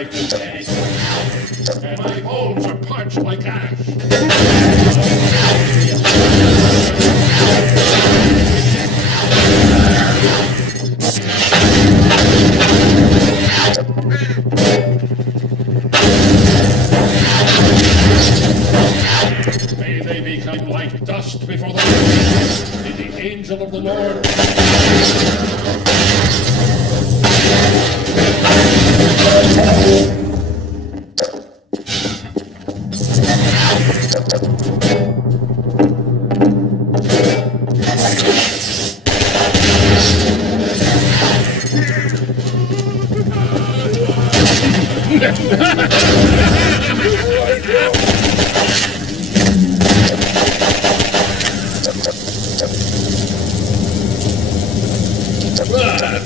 I could anything, and my bones are parched like ash. May they become like dust before the Lord, in the angel of the Lord.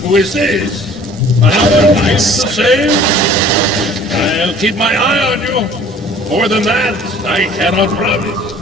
Who is this? Another life to save? I'll keep my eye on you. More than that, I cannot promise.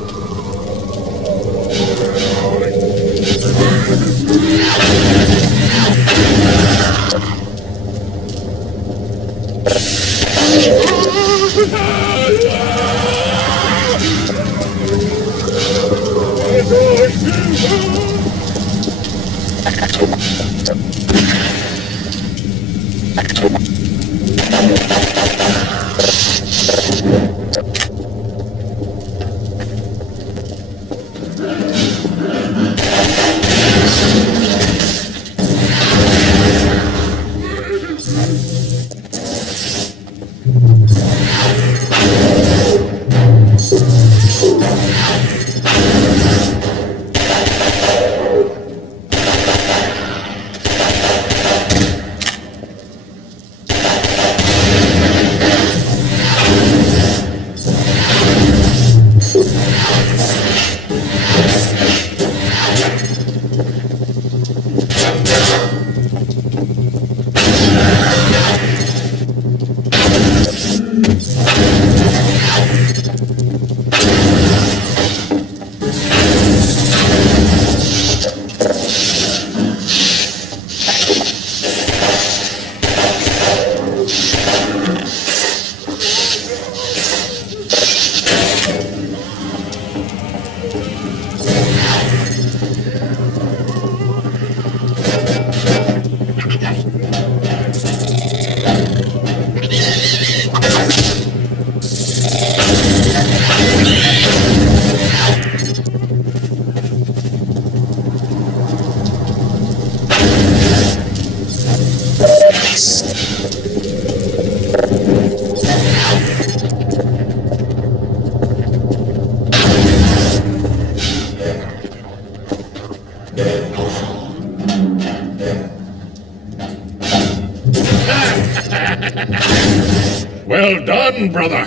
Well done, brother.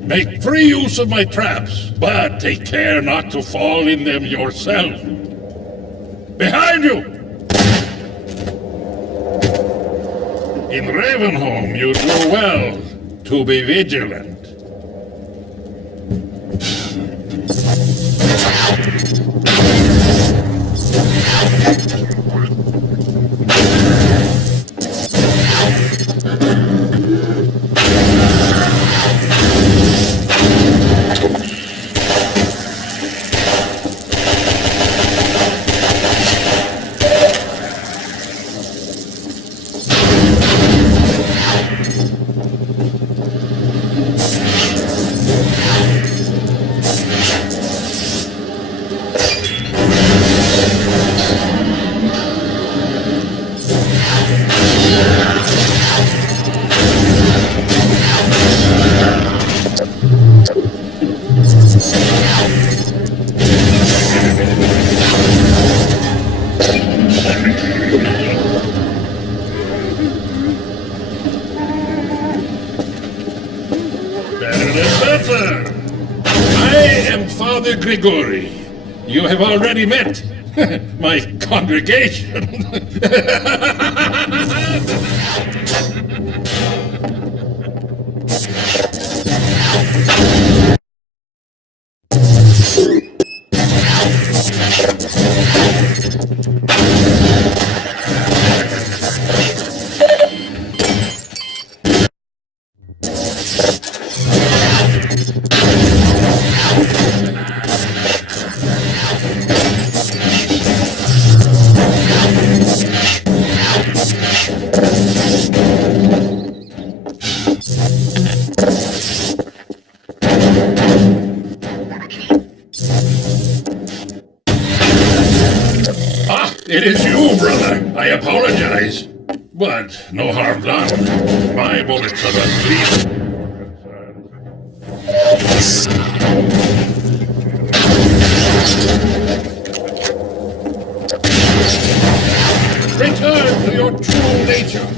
Make free use of my traps, but take care not to fall in them yourself. Behind you! In Ravenholm, you do well to be vigilant. Better. I am Father Grigori. You have already met my congregation. No harm done. My bullets are unclean. Return to your true nature.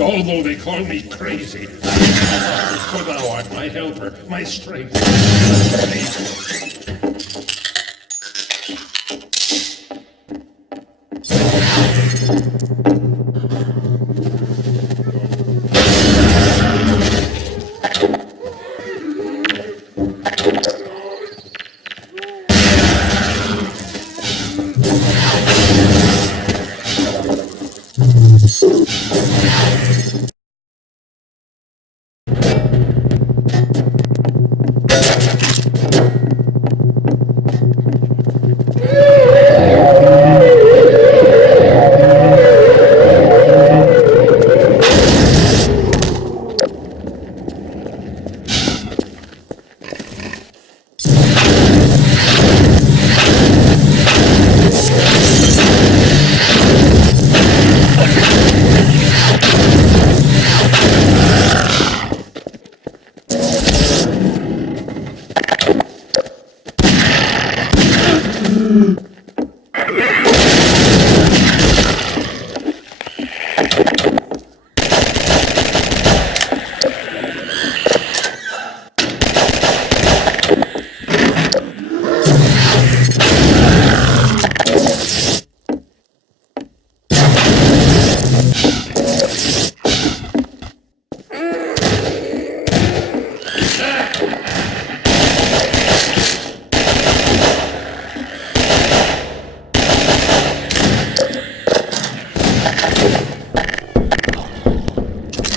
Although they call me crazy, for thou art my helper, my strength.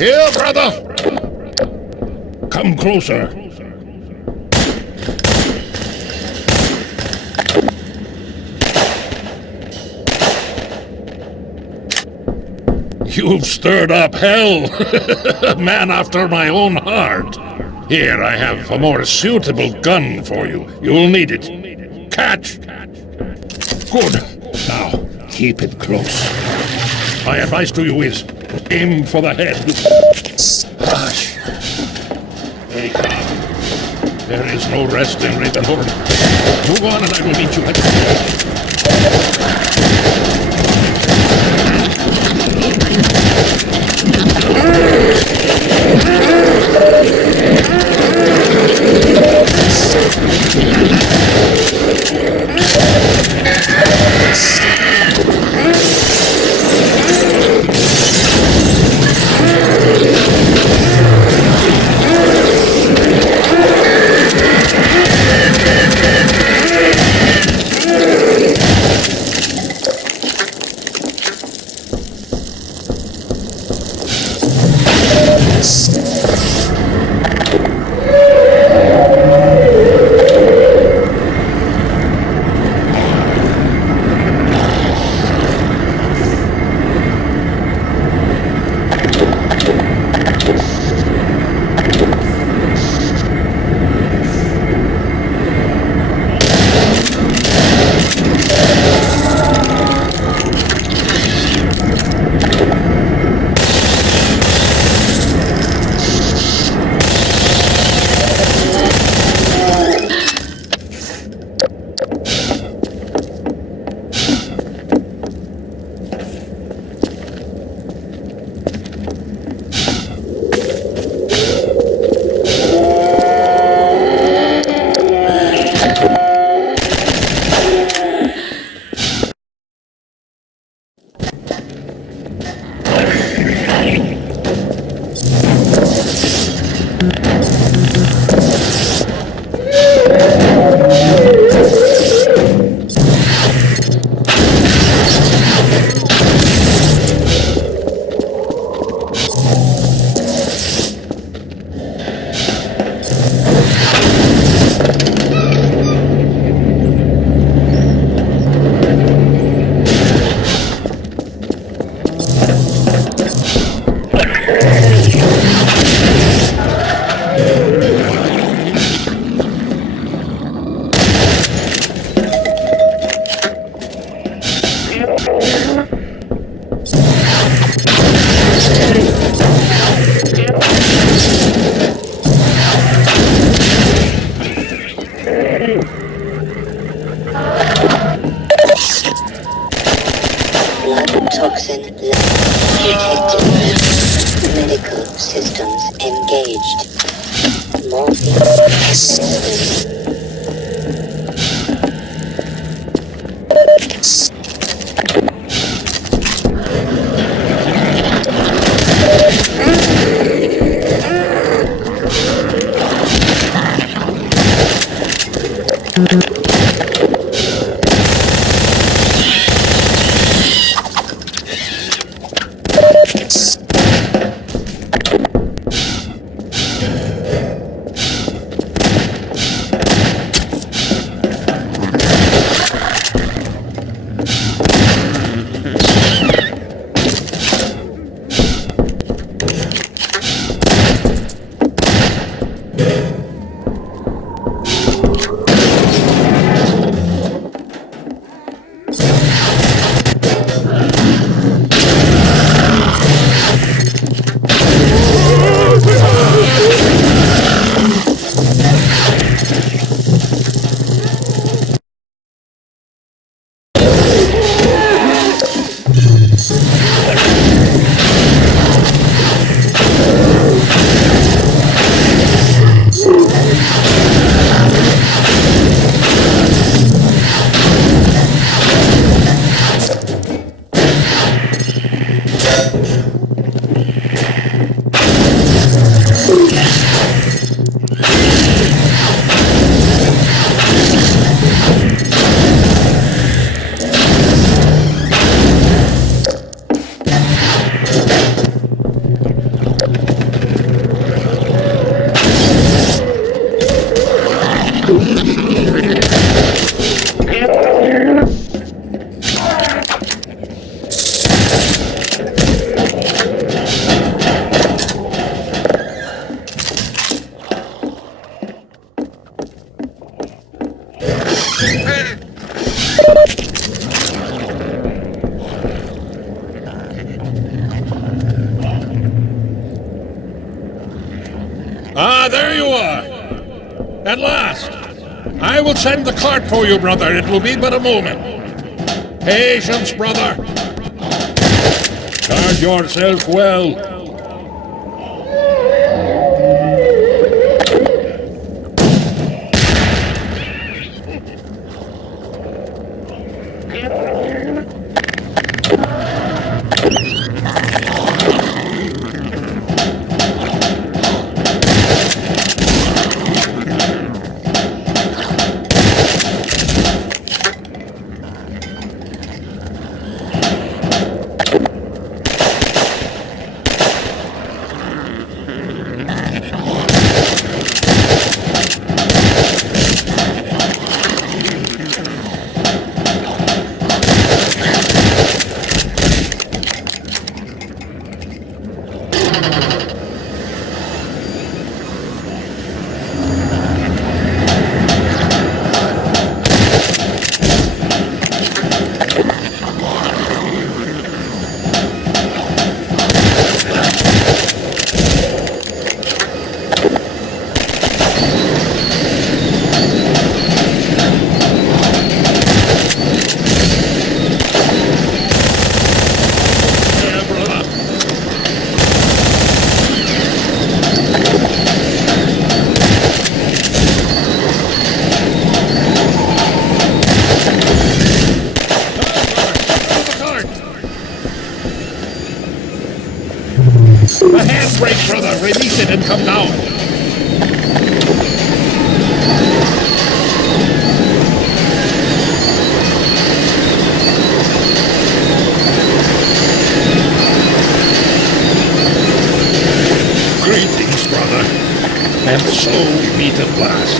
Here, brother! Come closer. You've stirred up hell. A man after my own heart. Here, I have a more suitable gun for you. You'll need it. Catch! Good. Now, keep it close. My advice to you is, aim for the head. Hush. Very calm. There is no rest in Ravenholm. Move on and I will meet you at toxin level detected. Medical systems engaged. Morphine. Ah, there you are! At last! I will send the cart for you, brother. It will be but a moment. Patience, brother. Guard yourself well. The handbrake, brother! Release it and come down! Greetings, brother. And so we meet at last.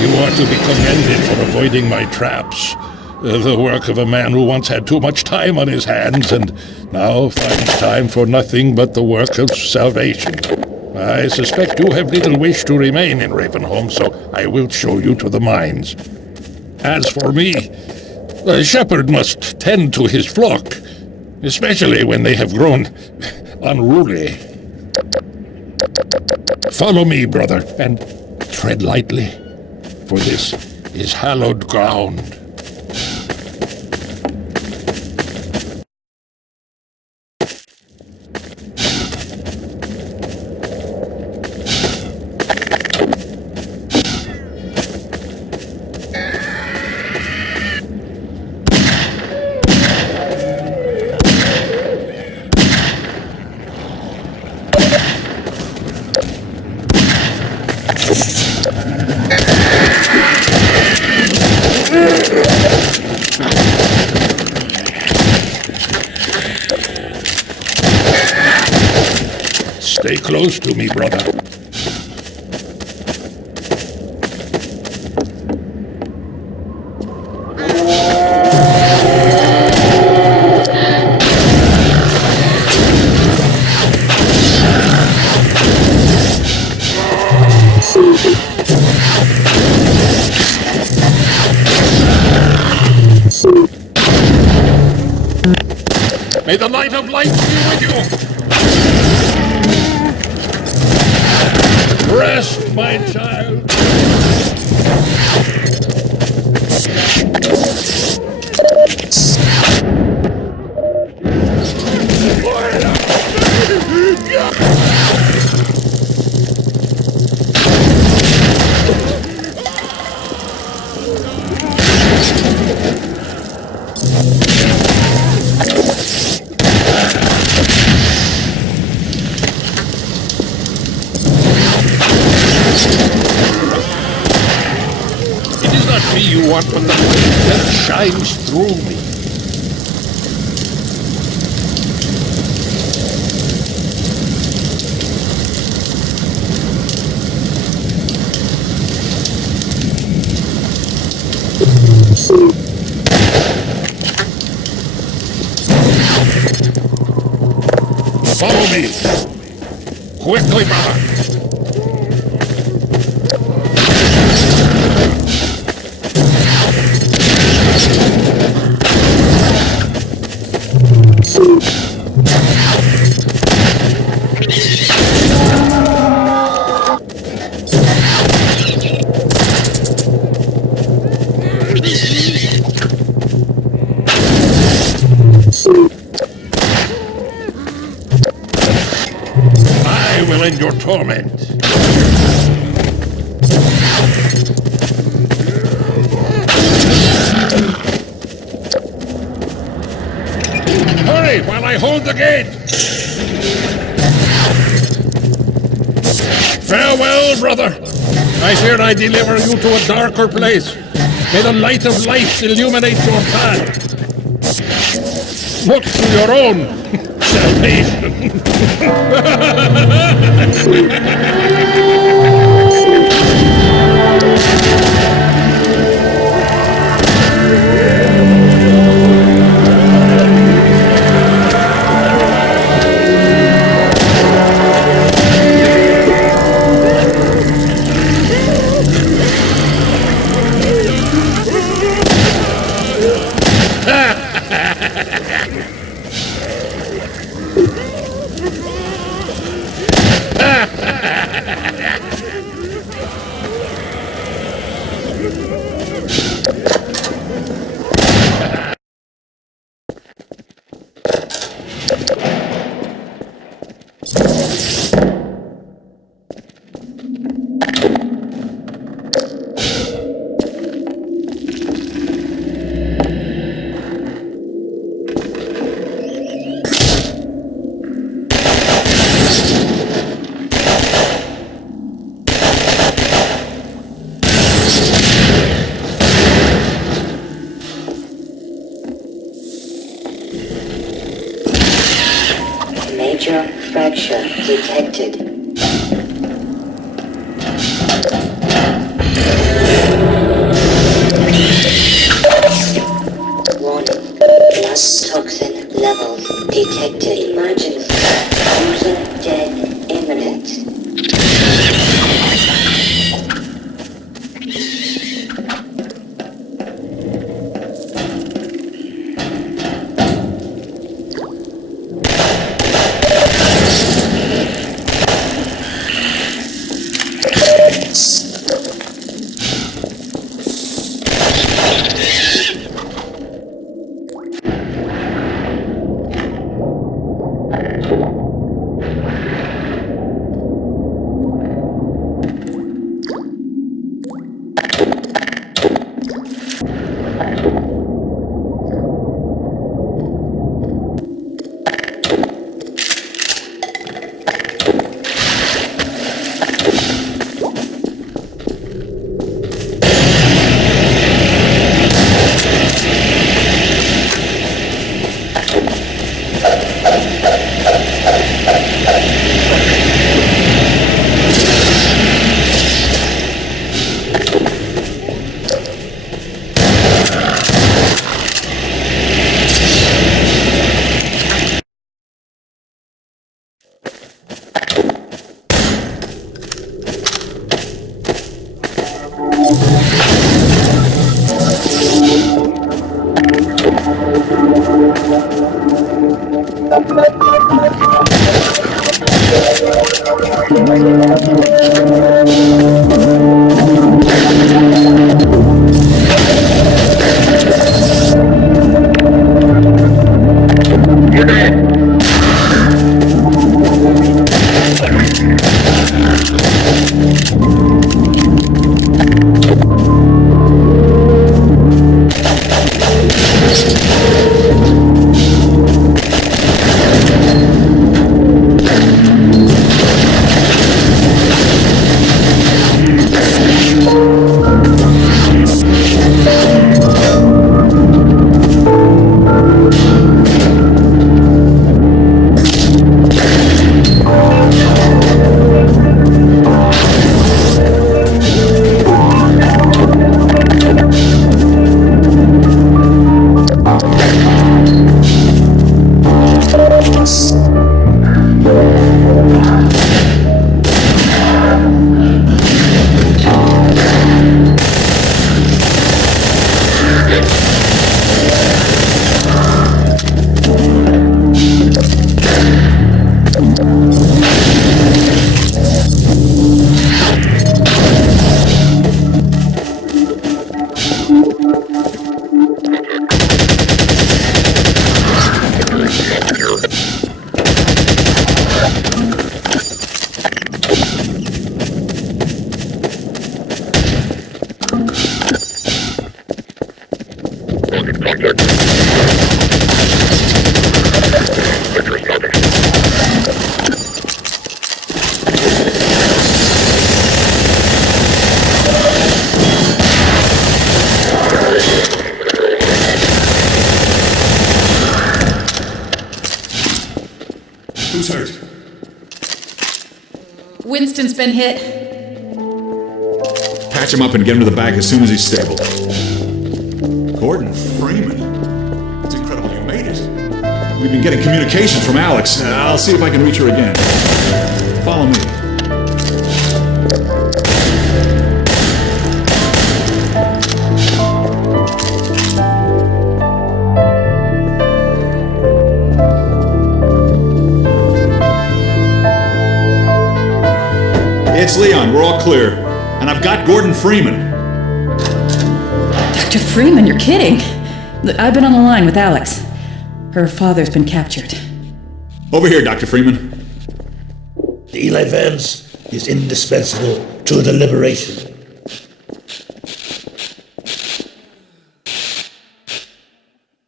You are to be commended for avoiding my traps. The work of a man who once had too much time on his hands and now finds time for nothing but the work of salvation. I suspect you have little wish to remain in Ravenholm, so I will show you to the mines. As for me, a shepherd must tend to his flock, especially when they have grown unruly. Follow me, brother, and tread lightly, for this is hallowed ground. Stay close to me, brother. May the light of light be with you! Rest, my child! It is not me you want, but the light that shines through me. Follow me! Quickly, brother! I will end your torment. Hurry while I hold the gate! Farewell, brother! I fear I deliver you to a darker place. May the light of light illuminate your path. Look to your own salvation. Major fracture detected. Warning. Blood toxin levels detected. Emergency. User dead imminent. Who's hurt? Winston's been hit. Patch him up and get him to the back as soon as he's stable. Gordon Freeman. It's incredible you made it. We've been getting communications from Alex. I'll see if I can reach her again. Follow me. It's Leon. We're all clear. And I've got Gordon Freeman. Dr. Freeman, you're kidding. Look, I've been on the line with Alex. Her father's been captured. Over here, Dr. Freeman. Eli Vance is indispensable to the liberation.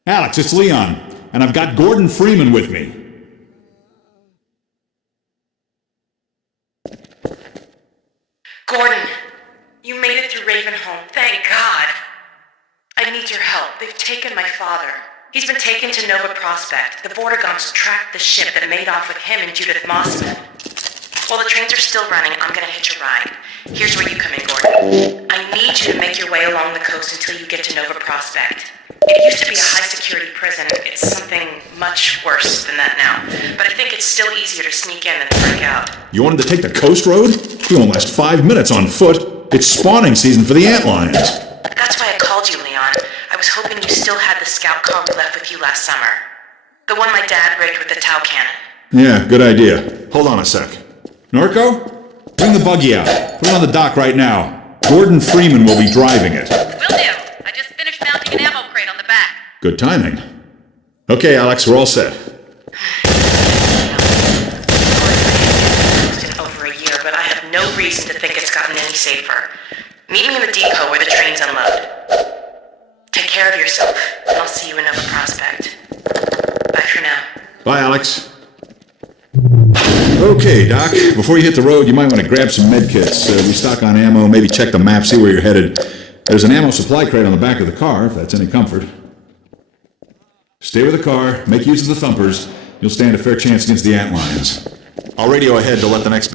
Alex, it's Leon. And I've got Gordon Freeman with me. Gordon, you made it through Ravenholm. Thank God. I need your help. They've taken my father. He's been taken to Nova Prospect. The border guards tracked the ship that made off with him and Judith Mossman. While the trains are still running, I'm gonna hitch a ride. Here's where you come in, Gordon. I need you to make your way along the coast until you get to Nova Prospect. It used to be a high-security prison. It's something much worse than that now. But I think it's still easier to sneak in than to break out. You wanted to take the coast road? You won't last 5 minutes on foot. It's spawning season for the antlions. That's why I called you, Leon. I was hoping you still had the scout car we left with you last summer. The one my dad rigged with the Tau cannon. Yeah, good idea. Hold on a sec. Norco? Bring the buggy out. Put it on the dock right now. Gordon Freeman will be driving it. Will do. I just finished mounting an ammo crate on the back. Good timing. Okay, Alex, we're all set. It's been over a year, but I have no reason to think it's gotten any safer. Meet me in the depot where the trains unload. Take care of yourself, and I'll see you in Nova Prospect. Bye for now. Bye, Alex. Okay, Doc, before you hit the road, you might want to grab some med kits, restock on ammo, maybe check the map, see where you're headed. There's an ammo supply crate on the back of the car, if that's any comfort. Stay with the car, make use of the thumpers. You'll stand a fair chance against the antlions. I'll radio ahead to let the next...